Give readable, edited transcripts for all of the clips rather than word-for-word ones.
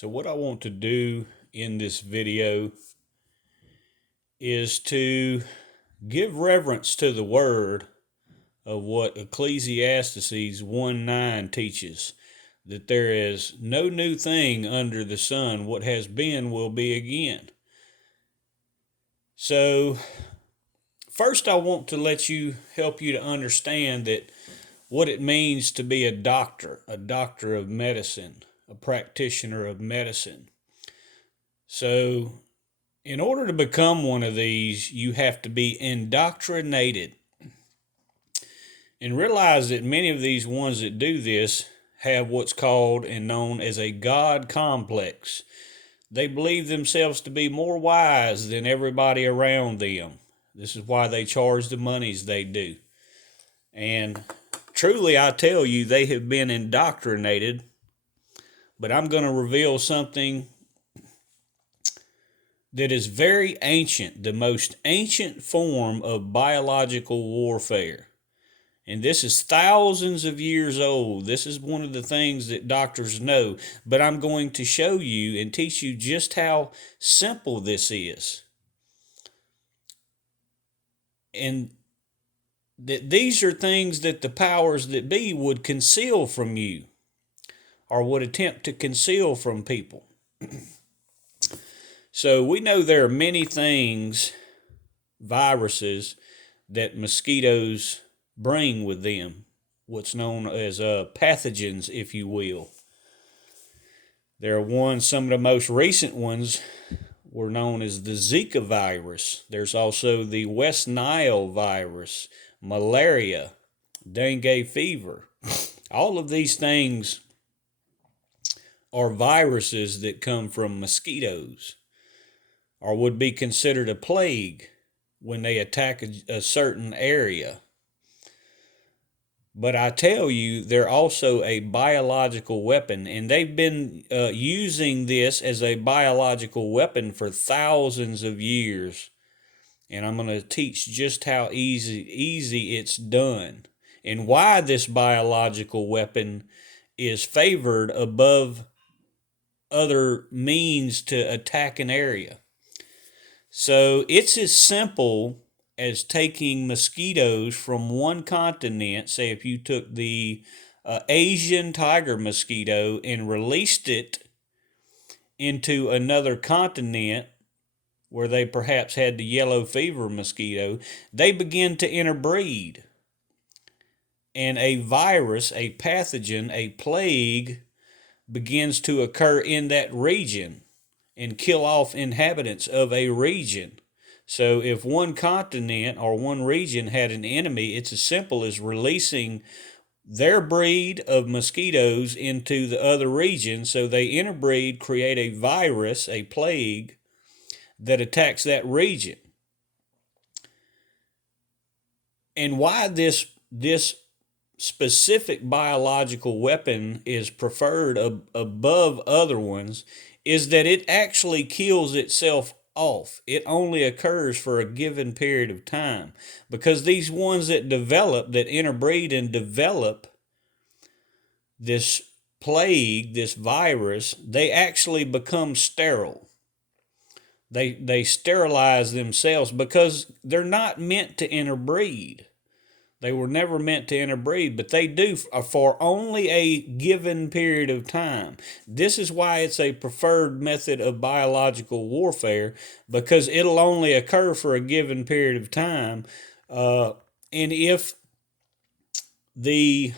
So what I want to do in this video is to give reverence to the word of what Ecclesiastes 1:9 teaches, that there is no new thing under the sun. What has been will be again. So first I want to help you to understand that what it means to be a doctor of medicine, a practitioner of medicine. So in order to become one of these, you have to be indoctrinated. And realize that many of these ones that do this have what's called and known as a God complex. They believe themselves to be more wise than everybody around them. This is why they charge the monies they do. And truly, I tell you, they have been indoctrinated. But I'm going to reveal something that is very ancient, the most ancient form of biological warfare. And this is thousands of years old. This is one of the things that doctors know. But I'm going to show you and teach you just how simple this is. And that these are things that the powers that be would conceal from you, or would attempt to conceal from people. So we know there are many things, viruses, that mosquitoes bring with them, what's known as pathogens, if you will. There are some of the most recent ones were known as the Zika virus. There's also the West Nile virus, malaria, dengue fever. All of these things are viruses that come from mosquitoes, or would be considered a plague when they attack a certain area. But I tell you, they're also a biological weapon, and they've been using this as a biological weapon for thousands of years. And I'm going to teach just how easy it's done, and why this biological weapon is favored above other means to attack an area. So it's as simple as taking mosquitoes from one continent. Say if you took the Asian tiger mosquito and released it into another continent where they perhaps had the yellow fever mosquito, they begin to interbreed. And a virus, a pathogen, a plague begins to occur in that region and kill off inhabitants of a region. So if one continent or one region had an enemy, it's as simple as releasing their breed of mosquitoes into the other region. So they interbreed, create a virus, a plague that attacks that region. And why this specific biological weapon is preferred above other ones is that it actually kills itself off. It only occurs for a given period of time, because these ones that interbreed and develop this plague, this virus, they actually become sterile. They sterilize themselves because they're not meant to interbreed. They were never meant to interbreed, but they do for only a given period of time. This is why it's a preferred method of biological warfare, because it'll only occur for a given period of time. And if the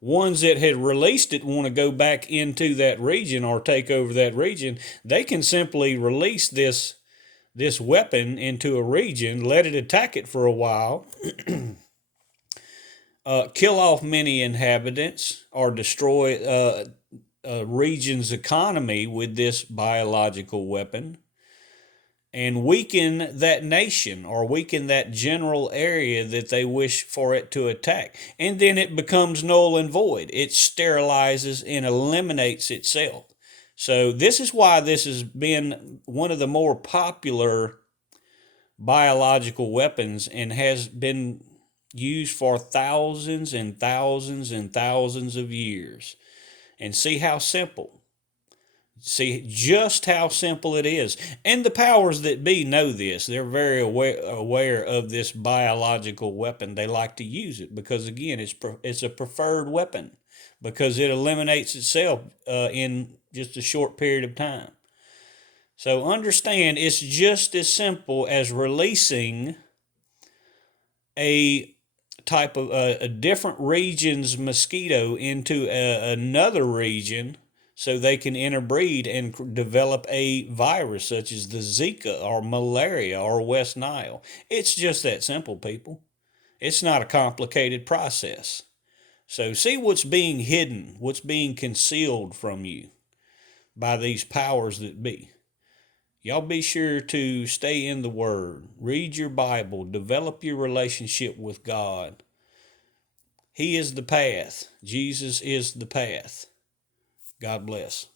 ones that had released it want to go back into that region or take over that region, they can simply release this weapon into a region, let it attack it for a while, kill off many inhabitants, or destroy a region's economy with this biological weapon, and weaken that nation or weaken that general area that they wish for it to attack. And then it becomes null and void. It sterilizes and eliminates itself. So this is why this has been one of the more popular biological weapons and has been used for thousands and thousands and thousands of years. And see how simple. See just how simple it is. And the powers that be know this. They're very aware of this biological weapon. They like to use it because, again, it's a preferred weapon because it eliminates itself in just a short period of time. So understand it's just as simple as releasing a type of a different region's mosquito into another region so they can interbreed and develop a virus such as the Zika or malaria or West Nile. It's just that simple, people. It's not a complicated process. So see what's being hidden, what's being concealed from you by these powers that be. Y'all be sure to stay in the Word, read your Bible, develop your relationship with God. He is the path. Jesus is the path. God bless.